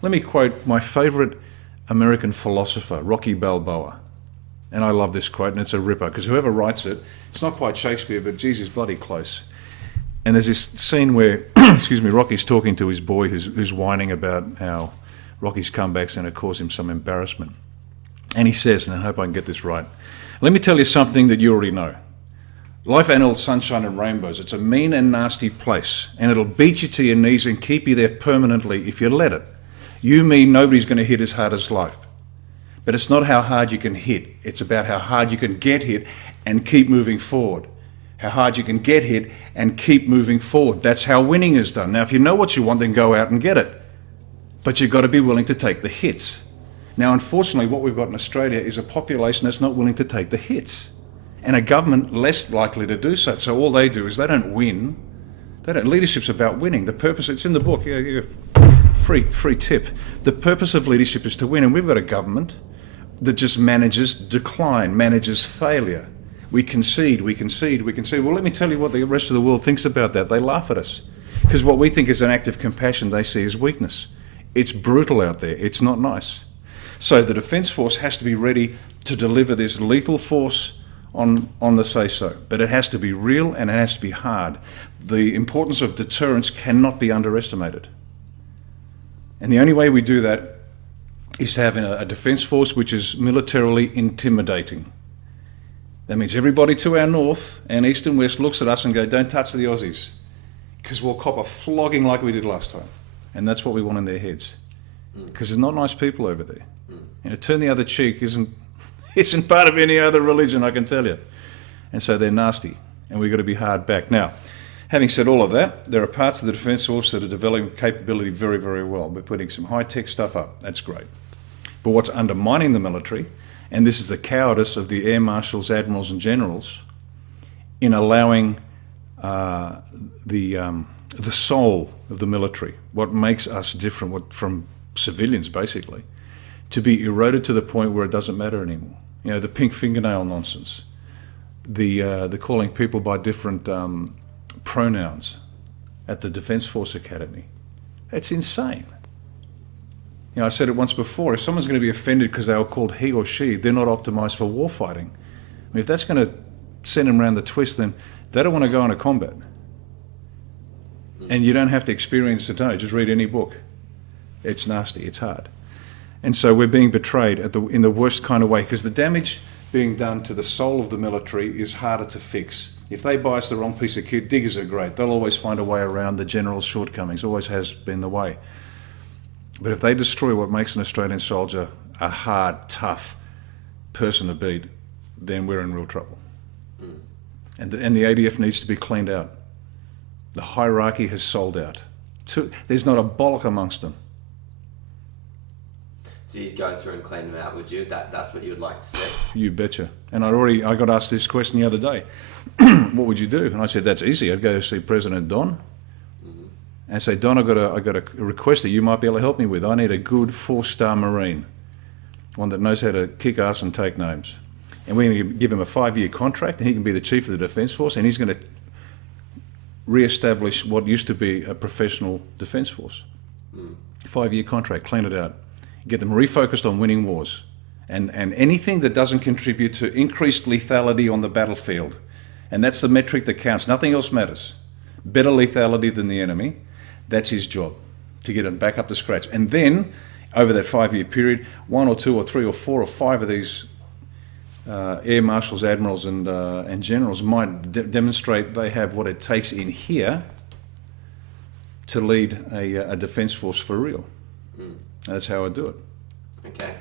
Let me quote my favourite American philosopher, Rocky Balboa. And I love this quote, and it's a ripper, because whoever writes it, it's not quite Shakespeare, but geez, he's bloody close. And there's this scene where, excuse me, Rocky's talking to his boy who's whining about how Rocky's comeback's going to cause him some embarrassment. And he says, and I hope I can get this right, let me tell you something that you already know. Life ain't all sunshine and rainbows. It's a mean and nasty place, and it'll beat you to your knees and keep you there permanently if you let it. You mean nobody's going to hit as hard as life. But it's not how hard you can hit. It's about how hard you can get hit and keep moving forward. How hard you can get hit and keep moving forward. That's how winning is done. Now, if you know what you want, then go out and get it. But you've got to be willing to take the hits. Now, unfortunately, what we've got in Australia is a population that's not willing to take the hits, and a government less likely to do so. So all they do is they don't win. Leadership's about winning. The purpose, it's in the book, free tip. The purpose of leadership is to win, and we've got a government that just manages decline, manages failure. We concede. Well, let me tell you what the rest of the world thinks about that. They laugh at us, because what we think is an act of compassion, they see as weakness. It's brutal out there. It's not nice. So the Defence Force has to be ready to deliver this lethal force on the say-so. But it has to be real and it has to be hard. The importance of deterrence cannot be underestimated. And the only way we do that is to have a Defence Force which is militarily intimidating. That means everybody to our north and east and west looks at us and go, don't touch the Aussies, because we'll cop a flogging like we did last time. And that's what we want in their heads. Because there's not nice people over there. Turn the other cheek isn't part of any other religion, I can tell you. And so they're nasty, and we've got to be hard back. Now, having said all of that, there are parts of the Defence Force that are developing capability very, very well. We're putting some high-tech stuff up. That's great. But what's undermining the military, and this is the cowardice of the air marshals, admirals, and generals, in allowing the soul of the military, what makes us different from civilians, basically, to be eroded to the point where it doesn't matter anymore. The pink fingernail nonsense, the calling people by different pronouns at the Defence Force Academy. It's insane. I said it once before, if someone's going to be offended because they were called he or she, they're not optimised for warfighting. If that's going to send them around the twist, then they don't want to go into combat. And you don't have to experience it, no, just read any book. It's nasty, it's hard. And so we're being betrayed in the worst kind of way, because the damage being done to the soul of the military is harder to fix. If they buy us the wrong piece of kit, diggers are great. They'll always find a way around the general's shortcomings, always has been the way. But if they destroy what makes an Australian soldier a hard, tough person to beat, then we're in real trouble. And the ADF needs to be cleaned out. The hierarchy has sold out. There's not a bollock amongst them. So you'd go through and clean them out, would you? That's what you would like to see? You betcha. And I got asked this question the other day. What would you do? And I said, that's easy. I'd go see President Don and say, Don, I've got a request that you might be able to help me with. I need a good 4-star Marine, one that knows how to kick ass and take names. And we're going to give him a 5-year contract, and he can be the chief of the Defence Force, and he's going to re-establish what used to be a professional Defence Force. 5-year contract, clean it out. Get them refocused on winning wars. And anything that doesn't contribute to increased lethality on the battlefield. And that's the metric that counts. Nothing else matters. Better lethality than the enemy. That's his job, to get them back up to scratch. And then, over that 5-year period, 1 or 2 or 3 or 4 or 5 of these air marshals, admirals, and generals might demonstrate they have what it takes in here to lead a Defence Force for real. That's how I do it. Okay.